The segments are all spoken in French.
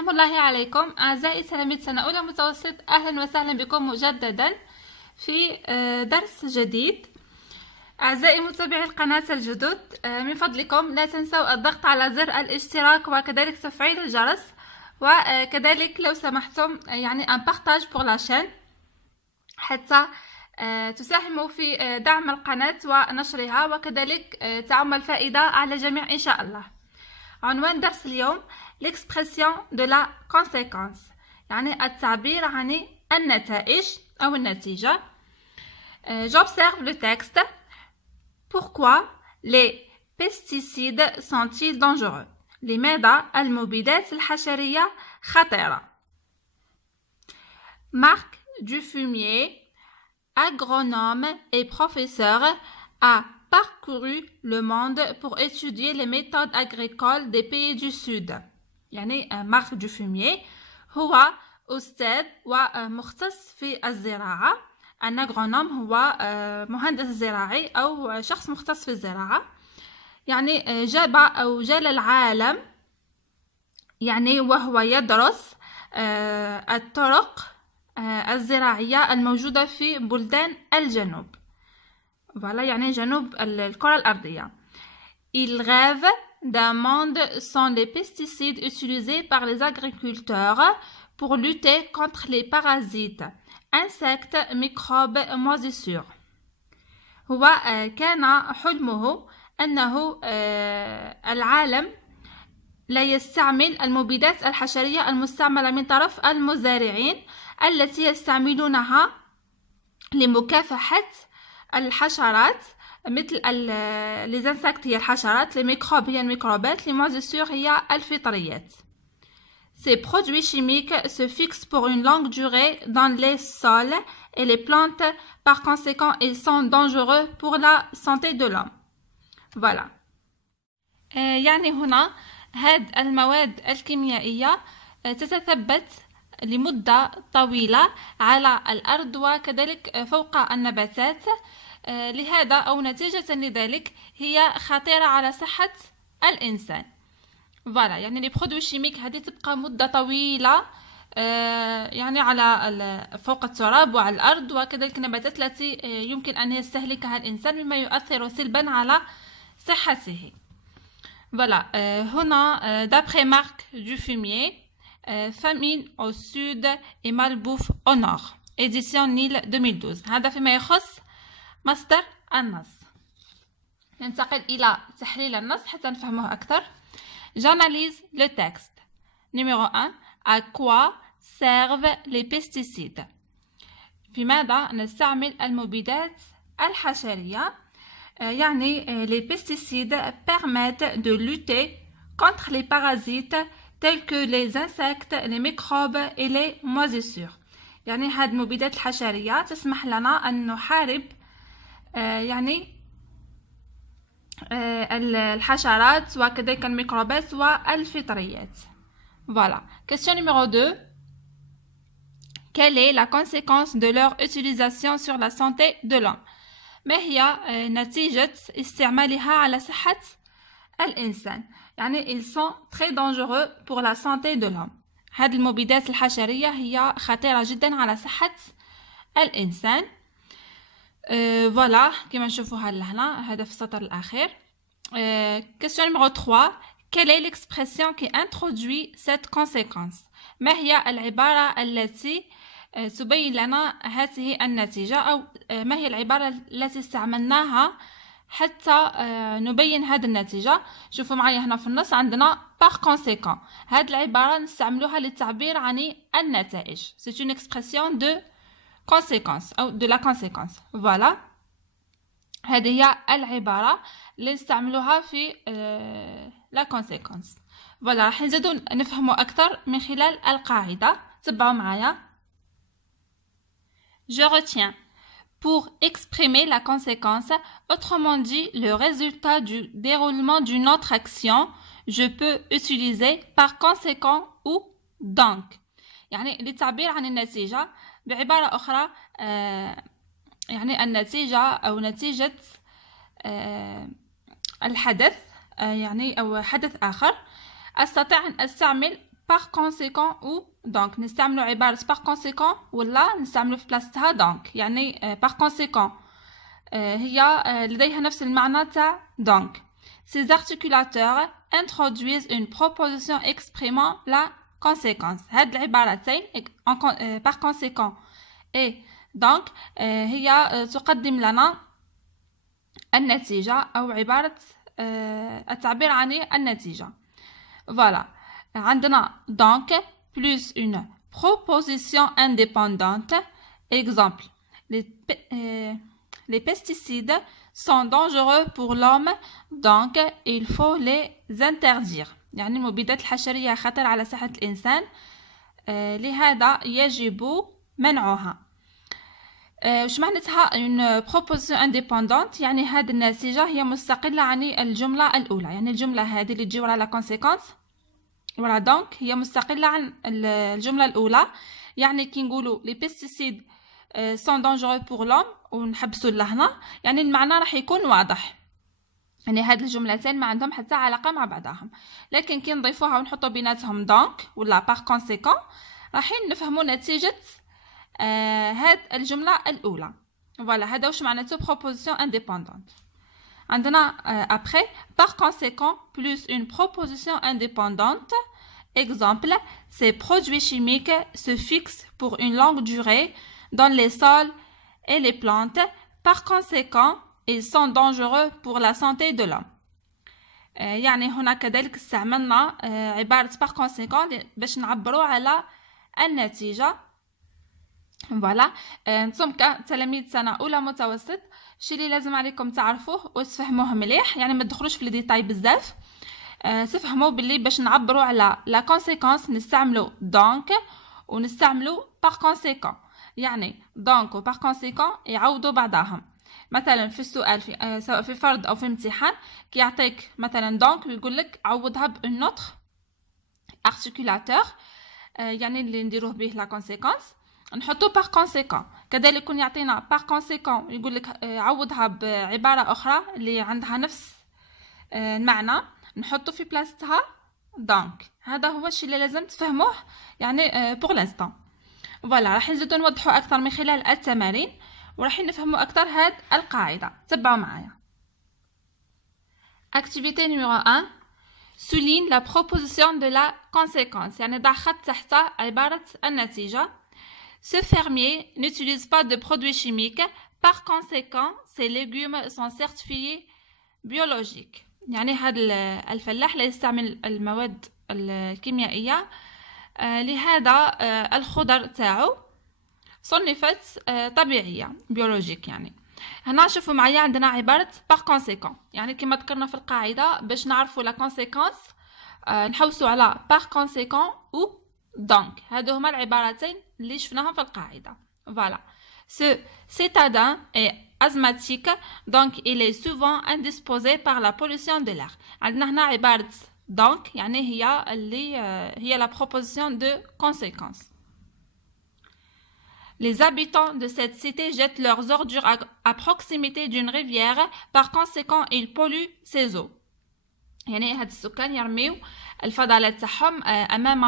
سلام الله عليكم أعزائي تلاميذ سنة أولى متوسط. أهلا وسهلا بكم مجددا في درس جديد. أعزائي متابعي القناة الجدد، من فضلكم لا تنسوا الضغط على زر الاشتراك وكذلك تفعيل الجرس، وكذلك لو سمحتم يعني un partage pour la chaîne حتى تساهموا في دعم القناة ونشرها، وكذلك تعم الفائدة على الجميع إن شاء الله. عنوان درس اليوم l'expression de la conséquence، يعني التعبير عن النتائج أو النتيجة. J'observe le texte. Pourquoi les pesticides sont-ils dangereux؟ لماذا المبيدات الحشرية خطيرة؟ Marc Dufumier, agronome et professeur, a parcouru le monde pour étudier les méthodes agricoles des pays du Sud. يعني مارك دوفوميي هو أستاذ ومختص في الزراعة. الأغرونوم هو مهندس زراعي أو شخص مختص في الزراعة، يعني جاب أو جال العالم، يعني وهو يدرس الطرق الزراعية الموجودة في بلدان الجنوب، voilà يعني جنوب الكرة الأرضية. Il rêve d'un monde sans les pesticides utilisés par les agriculteurs pour lutter contre les parasites, insectes, microbes, moisissures. هو كان حلمه أنه العالم لا يستعمل المبيدات الحشرية المستعملة من طرف المزارعين التي يستعملونها لمكافحة الحشرات، مثل les insectes هي الحشرات، les microbes هي الميكروبات، les moisissures هي الفطريات. Ces produits chimiques se fixent pour une longue durée dans les sols et les plantes, par conséquent ils sont dangereux pour la santé de l'homme. Voilà. يعني هنا هاد المواد الكيميائية تتثبت لمدة طويلة على الأرض وكذلك فوق النباتات، لهذا أو نتيجة لذلك هي خطيرة على صحة الإنسان. فوالا يعني لي برودوي شيميك هذه تبقى مدة طويلة يعني على فوق التراب وعلى الأرض، وكذلك النباتات التي يمكن أن يستهلكها الإنسان مما يؤثر سلبا على صحته. فوالا هنا d'après Marc Dufumier, famine au sud et malbouffe au nord, édition Nil 2012. هذا فيما يخص مصدر النص. ننتقل إلى تحليل النص حتى نفهمه أكثر. J'analyse le texte. Numéro 1. À quoi servent les pesticides؟ في ماذا نستعمل المبيدات الحشرية؟ يعني les pesticides permettent de lutter contre les parasites tels que les insectes, les microbes et les moisissures. يعني هاد المبيدات الحشرية تسمح لنا أن نحارب يعني الحشرات وكذلك الميكروبات والفطريات. Voilà. Question numéro 2. Quelle est la conséquence de leur utilisation sur la santé de l'homme؟ ما هي نتيجة استعمالها على صحة الإنسان؟ يعني ils sont très dangereux pour la santé de l'homme. هذه المبيدات الحشرية هي خطيرة جدا على صحة الإنسان. فوالا كما نشوفوها لهنا، هذا في السطر الأخير. Question numéro 3. Quelle est l'expression qui introduit cette conséquence؟ ما هي العبارة التي تبين لنا هذه النتيجة، أو ما هي العبارة التي استعملناها حتى نبين هذه النتيجة؟ شوفوا معايا هنا في النص عندنا par conséquent. هذه العبارة نستعملوها للتعبير عن النتائج. C'est une expression de conséquence أو de la conséquence. Voilà. هذه هي العبارة اللي نستعملوها في la conséquence. Voilà. راح نزيدو نفهموا أكثر من خلال القاعدة. تبعوا معايا. Je retiens. Pour exprimer la conséquence, autrement dit le résultat du déroulement d'une autre action, je peux utiliser par conséquent ou donc. يعني للتعبير عن النتيجة بعبارة أخرى، يعني النتيجة أو نتيجة الحدث يعني أو حدث آخر، أستطيع أن أستعمل par conséquent ou donc نستعملوا عبارة par conséquent ولا نستعملوا في بلاصتها donc يعني par conséquent هي لديها نفس المعنى تاع donc. Ces articulateurs introduisent une proposition exprimant la conséquence. هاد العبارتين par conséquent et donc هي تقدم لنا النتيجة أو عبارة التعبير عن النتيجة. Voilà. عندنا donc plus une proposition indépendante. Exemple. Les pesticides sont dangereux pour l'homme, donc il faut les interdire. يعني المبيدات الحشرية خطر على صحة الإنسان لهذا يجب منعها. وش معناتها une proposition indépendante؟ يعني هذه النتيجة هي مستقلة عن الجملة الأولى. يعني الجملة هذه اللي تجي وراء la conséquence ولا دونك هي مستقلة عن الجملة الأولى. يعني كي نقولوا les pesticides sont dangereux pour l'homme ونحبسوا لهنا يعني المعنى راح يكون واضح. يعني هاد الجملتين ما عندهم حتى علاقة مع بعضهم. لكن كي نضيفوها ونحطوا بيناتهم دونك ولا par conséquent راح نفهموا نتيجة هاد الجملة الأولى. فوالا هذا واش معناته proposition indépendante. عندنا après par conséquent plus une proposition indépendante. Exemple, ces produits chimiques se fixent pour une longue durée dans les sols et les plantes. Par conséquent, ils sont dangereux pour la santé de l'homme. يعني هنا كذلك استعملنا عبارة par conséquent باش نعبروا على النتيجة. فوالا نتوما كتلاميذ سنة أولى متوسط الشيء اللي لازم عليكم تعرفوه وتفهموه مليح. يعني ما تدخلوش في الديتاي بزاف. تفهموا باللي باش نعبروا على لا كونسيكونس نستعملوا دونك ونستعملوا par conséquent. يعني دونك و par conséquent يعوضوا بعضهم. مثلا في السؤال سواء في فرض او في امتحان كي يعطيك مثلا دونك ويقول لك عوضها بان اوتر ارتيكولاتور يعني اللي نديروه به لا كونسيكونس نحطو par conséquent. كذلك يكون يعطينا par conséquent يقول لك عوضها بعبارة أخرى اللي عندها نفس المعنى نحطو في بلاصتها دونك. هذا هو الشيء اللي لازم تفهموه يعني pour l'instant. فوالا راح نزيدو نوضحو أكثر من خلال التمارين وراح نفهمو أكثر هاد القاعدة. تبعوا معايا. Activité numéro 1. Souligne la proposition de la conséquence. يعني ضع خط تحت عبارة النتيجة. Ce fermier n'utilise pas de produits chimiques. Par conséquent, ses légumes sont certifiés biologiques. يعني هذا الفلاح لا يستعمل المواد الكيميائية لهذا الخضر تاعو صنفت طبيعية بيولوجيك. يعني هنا شوفوا معايا عندنا عبارة par conséquent. يعني كما ذكرنا في القاعدة باش نعرفوا la conséquence نحوسوا على par conséquent و donc. هادو هما العبارتين اللي شفناهم في القاعدة. Voilà. Ce citadin est asthmatique, donc il est souvent indisposé par la pollution de l'air. عندنا هنا عبارة donc يعني هي la proposition de conséquence. Les habitants de cette cité jettent leurs ordures à proximité d'une rivière, par conséquent ils polluent ses eaux. يعني هاد السكان يرميو الفضلات تاعهم امام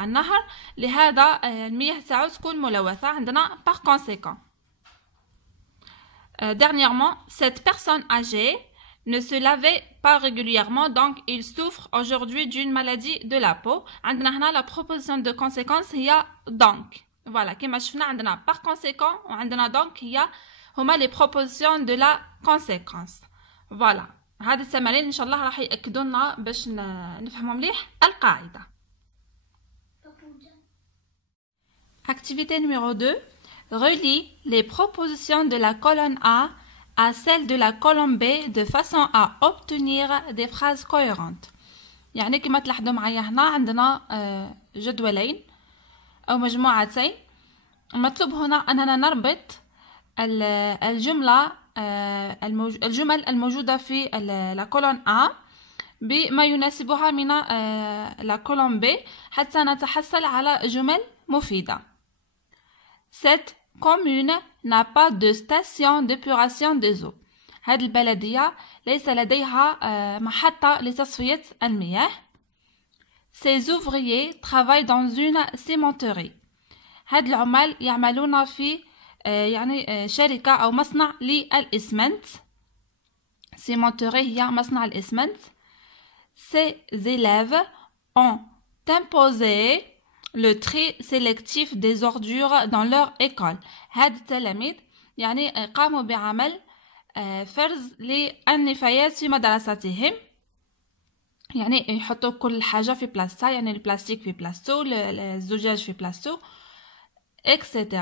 النهر لهذا المياه تاعو تكون ملوثه. عندنا par conséquent. Dernièrement, cette personne âgée ne se lavait pas régulièrement, donc il souffre aujourd'hui d'une maladie de la peau. عندنا هنا la proposition de conséquence هي donc. Voilà, كما شفنا عندنا par conséquent وعندنا donc هما les propositions de la conséquence. Voilà. هذه التمارين ان شاء الله راح ياكدوا لنا باش نفهموا مليح القاعده. Activité numéro 2. Relie les propositions de la colonne A à celles de la colonne B de façon à obtenir des phrases cohérentes. يعني كما تلاحظوا معايا هنا عندنا جدولين او مجموعتين. المطلوب هنا اننا نربط الجمل الموجودة في la colonne A بما يناسبها من la colonne B حتى نتحصل على جمل مفيدة. Cette commune n'a pas de station d'épuration des eaux. هذه البلدية ليس لديها محطة لتصفية المياه. Ces ouvriers travaillent dans une cimenterie. هاد العمال يعملون في يعني شركة أو مصنع للإسمنت. cimenterie هي مصنع الإسمنت. Ces élèves ont imposé le tri sélectif des ordures dans leur école. هاد التلاميذ يعني قاموا بعمل فرز للنفايات في مدرستهم. يعني يحطوا كل حاجة في بلاصتها، يعني البلاستيك في بلاصتو، الزجاج في بلاصتو، etc.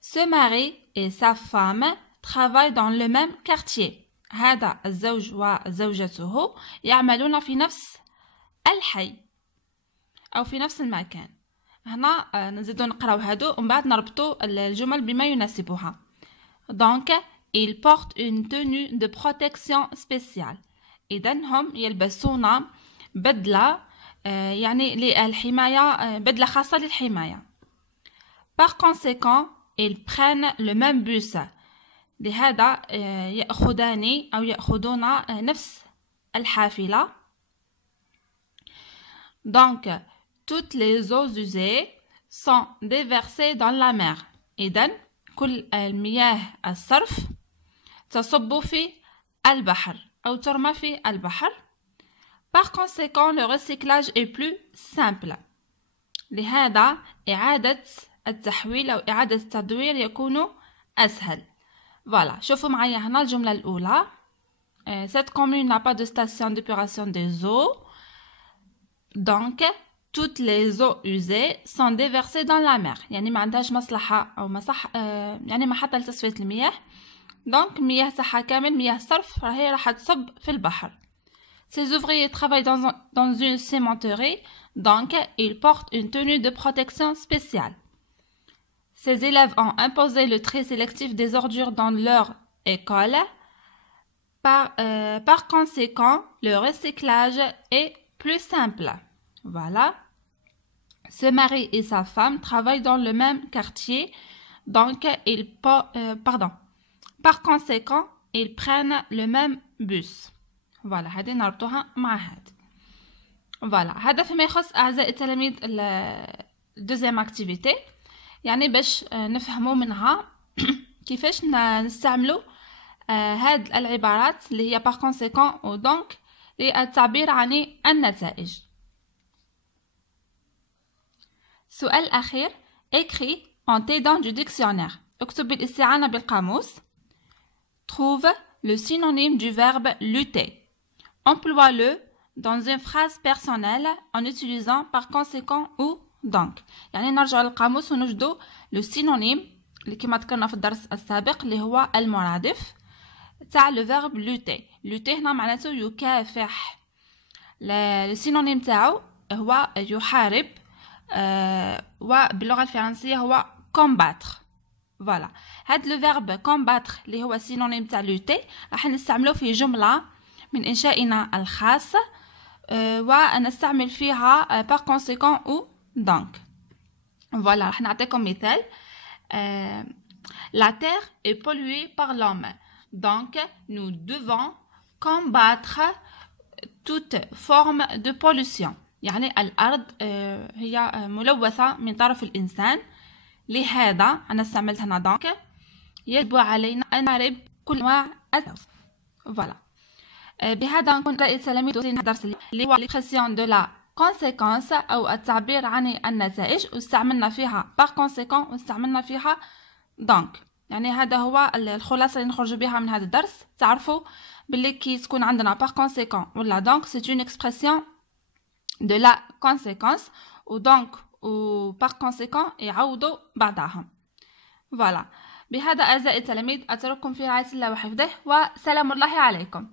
Ce mari et sa femme travaillent dans le même quartier. هذا الزوج وزوجته يعملون في نفس الحي أو في نفس المكان. هنا نزيدو نقراو هادو ومن بعد نربطو الجمل بما يناسبها. Donc, ils portent une tenue de protection spéciale. إذن هم يلبسون بدلة يعني للحماية، بدلة خاصة للحماية. Par conséquent, ils prennent le même bus. لهذا يأخذان أو يأخذون نفس الحافلة. Donc, toutes les eaux usées sont déversées dans la mer. إذن كل المياه الصرف تصب في البحر أو ترمى في البحر. Par conséquent, le recyclage est plus simple. لهذا إعادة التحويل أو إعادة التدوير يكون أسهل. Voilà, شوفوا معايا هنا الجملة الأولى. Cette commune n'a pas de station d'épuration des eaux. Donc, toutes les eaux usées sont déversées dans la mer. يعني ما عندهاش مصلحة أو يعني محطة لتصفية المياه. Donc, مياه تاعها كامل مياه صرف راهي راح تصب في البحر. Ces ouvriers travaillent dans une cimenterie. Donc, ils portent une tenue de protection spéciale. Ces élèves ont imposé le tri sélectif des ordures dans leur école. Par conséquent, le recyclage est plus simple. Voilà. Ce mari et sa femme travaillent dans le même quartier. Donc, par conséquent, ils prennent le même bus. Voilà. هذه نربطوها مع هاد. Voilà. هذا فيما يخص أعزائي التلاميذ deuxième activité. يعني باش نفهموا منها كيفاش نستعملوا هاد العبارات اللي هي par conséquent و donc للتعبير عن النتائج. السؤال الأخير. écrit en t'aidant du dictionnaire. اكتب بالاستعانة بالقاموس. trouve le synonyme du verbe lutter. emploie-le dans une phrase personnelle en utilisant par conséquent ou donc. يعني نرجع للقاموس ونجدوا le synonyme اللي كما ذكرنا في الدرس السابق اللي هو المرادف تاع le verbe lutter. lutter هنا معناته يكافح. السينونيم تاعو هو يحارب وباللغة الفرنسية هو combattre. فوالا. هاد لو فيرب combattre اللي هو سينونيم تاع lutter راح نستعملوه في جملة من إنشائنا الخاص ونستعمل فيها par conséquent ou donc. Voilà, راح نعطيكم مثال. La terre est polluée par l'homme. Donc, nous devons combattre toute forme de pollution. يعني الأرض هي ملوثة من طرف الإنسان. لهذا أنا استعملت هنا donc يجب علينا أن نحارب كل أنواع التلوث. Voilà. بهذا نكون رأي التلاميذ وصلنا الدرس اللي هو l'expression de la conséquence أو التعبير عن النتائج واستعملنا فيها par conséquent واستعملنا فيها donc. يعني هذا هو الخلاصة اللي نخرج بها من هذا الدرس. تعرفوا باللي كي تكون عندنا par conséquent ولا donc c'est une expression de la conséquence و donc و par conséquent يعوضوا بعضهم. voilà. بهذا أعزائي التلاميذ أترككم في رعاية الله وحفظه وسلام الله عليكم.